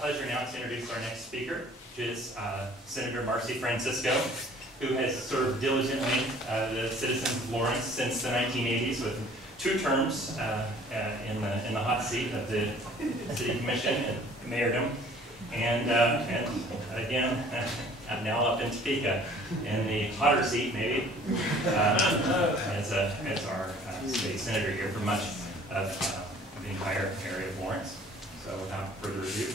Pleasure now to introduce our next speaker, which is Senator Marci Francisco, who has served diligently the citizens of Lawrence since the 1980s with 2 terms in the hot seat of the City Commission and Mayordom, and again, I'm now up in Topeka in the hotter seat, maybe, as our state senator here for much of the entire area of Lawrence. So without further ado,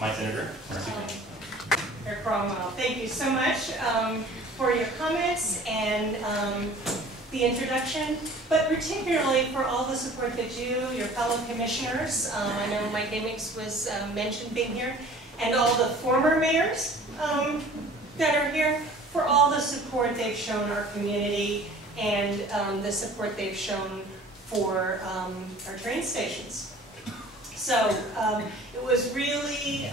my senator, Marci. Mayor Cromwell, thank you so much for your comments and the introduction, but particularly for all the support that your fellow commissioners, I know Mike Amix was mentioned being here, and all the former mayors that are here, for all the support they've shown our community and the support they've shown for our train stations. So it was really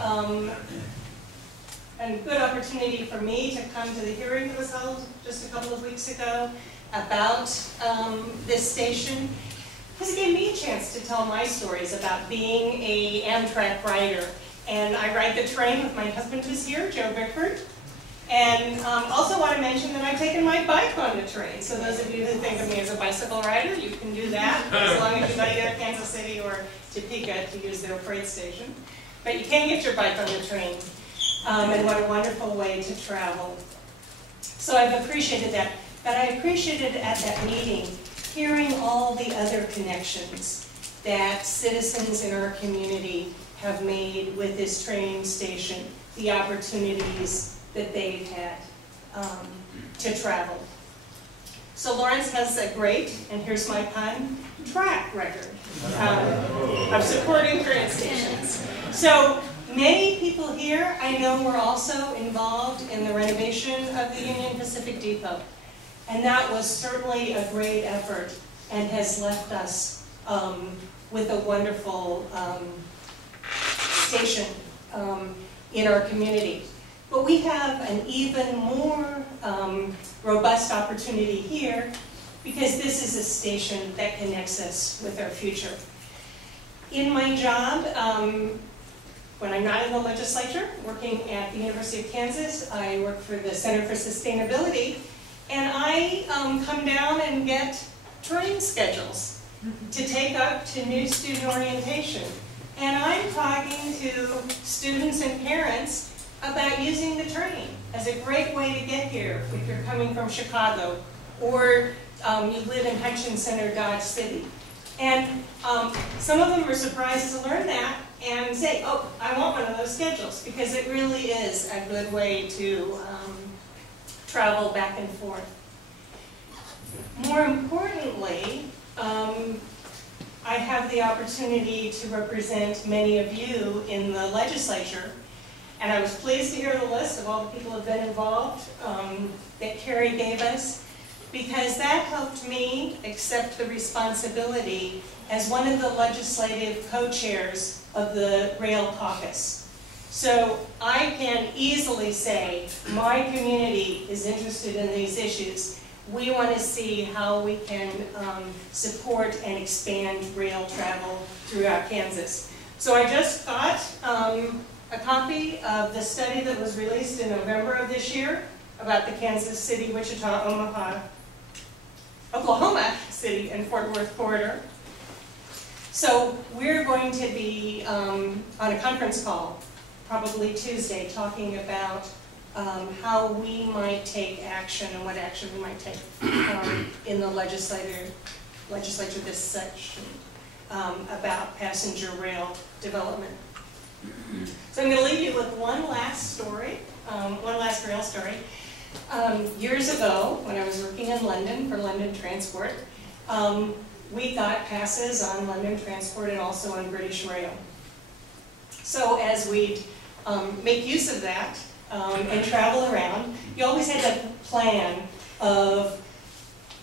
a good opportunity for me to come to the hearing that was held just a couple of weeks ago about this station, because it gave me a chance to tell my stories about being a Amtrak rider. And I ride the train with my husband who's here, Joe Bickford. And also want to mention that I've taken my bike on the train. So those of you who think of me as a bicycle rider, you can do that as long as you go to either Kansas City or Topeka to use their freight station. But you can get your bike on the train. And what a wonderful way to travel. So I've appreciated that. But I appreciated at that meeting hearing all the other connections that citizens in our community have made with this train station, the opportunities that they've had to travel. So Lawrence has a great, and here's my pun, track record of supporting train stations. So many people here I know were also involved in the renovation of the Union Pacific Depot. And that was certainly a great effort and has left us with a wonderful station in our community. But we have an even more robust opportunity here because this is a station that connects us with our future. In my job, when I'm not in the legislature, working at the University of Kansas, I work for the Center for Sustainability, and I come down and get train schedules to take up to new student orientation. And I'm talking to students and parents about using the train as a great way to get here if you're coming from Chicago or you live in Hutchinson or Dodge City. And some of them were surprised to learn that and say, oh, I want one of those schedules, because it really is a good way to travel back and forth. More importantly, I have the opportunity to represent many of you in the legislature, and I was pleased to hear the list of all the people who have been involved that Carrie gave us, because that helped me accept the responsibility as one of the legislative co-chairs of the Rail Caucus. So I can easily say my community is interested in these issues. We want to see how we can support and expand rail travel throughout Kansas. So I just got a copy of the study that was released in November of this year about the Kansas City, Wichita, Oklahoma City and Fort Worth corridor. So we're going to be on a conference call, probably Tuesday, talking about how we might take action and what action we might take in the legislature this session about passenger rail development. So I'm going to leave you with one last story, one last rail story. Years ago, when I was working in London for London Transport, we got passes on London Transport and also on British Rail. So as we make use of that and travel around, you always had that plan of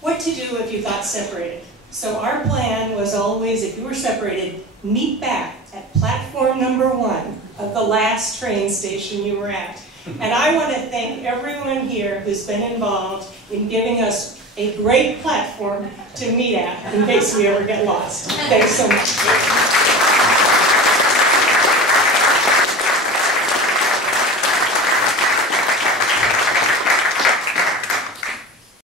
what to do if you got separated. So our plan was always, if you were separated, meet back at platform number 1 of the last train station you were at. And I want to thank everyone here who's been involved in giving us a great platform to meet at in case we ever get lost. Thanks so much.